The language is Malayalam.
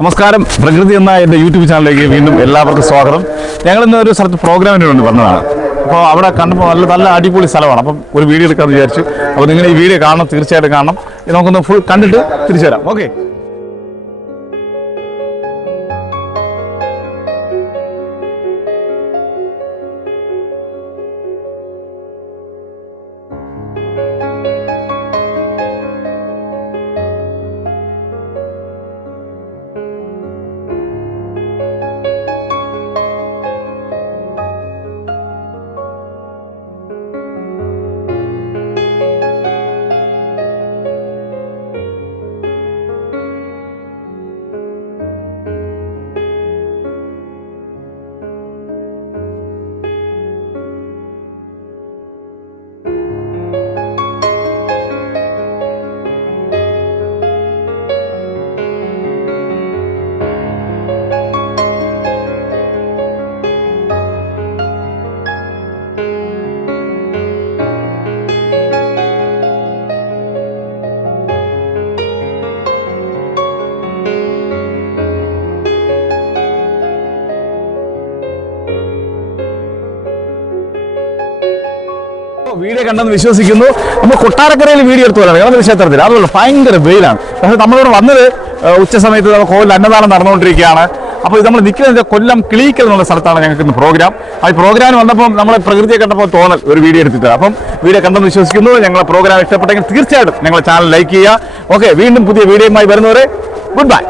നമസ്കാരം. പ്രകൃതി എന്ന എൻ്റെ യൂട്യൂബ് ചാനലിലേക്ക് വീണ്ടും എല്ലാവർക്കും സ്വാഗതം. ഞങ്ങളിന്ന് ഒരു സ്ഥലത്ത് പ്രോഗ്രാമിന് വേണ്ടി വന്നതാണ്. അപ്പോൾ അവിടെ കണ്ടപ്പോൾ നല്ല അടിപൊളി സ്ഥലമാണ്. അപ്പം ഒരു വീഡിയോ എടുക്കാമെന്ന് വിചാരിച്ചു. അപ്പോൾ നിങ്ങൾ ഈ വീഡിയോ കാണണം, തീർച്ചയായിട്ടും കാണണം. നമുക്കൊന്ന് ഫുൾ കണ്ടിട്ട് തിരിച്ചു വരാം. ഓക്കെ. വീഡിയോ കണ്ടെന്ന് വിശ്വസിക്കുന്നു. നമ്മൾ കൊട്ടാരക്കരയിൽ വീഡിയോ എടുത്തു പോലാണ് ഗണപതി ക്ഷേത്രത്തിൽ. അതുകൊണ്ട് ഭയങ്കര വെയിലാണ്. പക്ഷേ നമ്മളിവിടെ വന്നത് ഉച്ച സമയത്ത് കോവിൽ അന്നദാനം നടന്നുകൊണ്ടിരിക്കുകയാണ്. അപ്പോൾ ഇത് നമ്മൾ നിൽക്കുന്നത് കൊല്ലം കിളിക്കൽ എന്നുള്ള സ്ഥലത്താണ് ഞങ്ങൾക്ക് ഇന്ന് പ്രോഗ്രാം. ആ പ്രോഗ്രാമിന് വന്നപ്പോൾ നമ്മളെ പ്രകൃതിയെ കണ്ടപ്പോൾ തോന്നൽ ഒരു വീഡിയോ എടുത്തിട്ട്. അപ്പം വീഡിയോ കണ്ടെന്ന് വിശ്വസിക്കുന്നു. ഞങ്ങളെ പ്രോഗ്രാം ഇഷ്ടപ്പെട്ടെങ്കിൽ തീർച്ചയായിട്ടും ഞങ്ങളെ ചാനൽ ലൈക്ക് ചെയ്യുക. ഓക്കെ, വീണ്ടും പുതിയ വീഡിയോയുമായി വരുന്നവരെ ഗുഡ് ബൈ.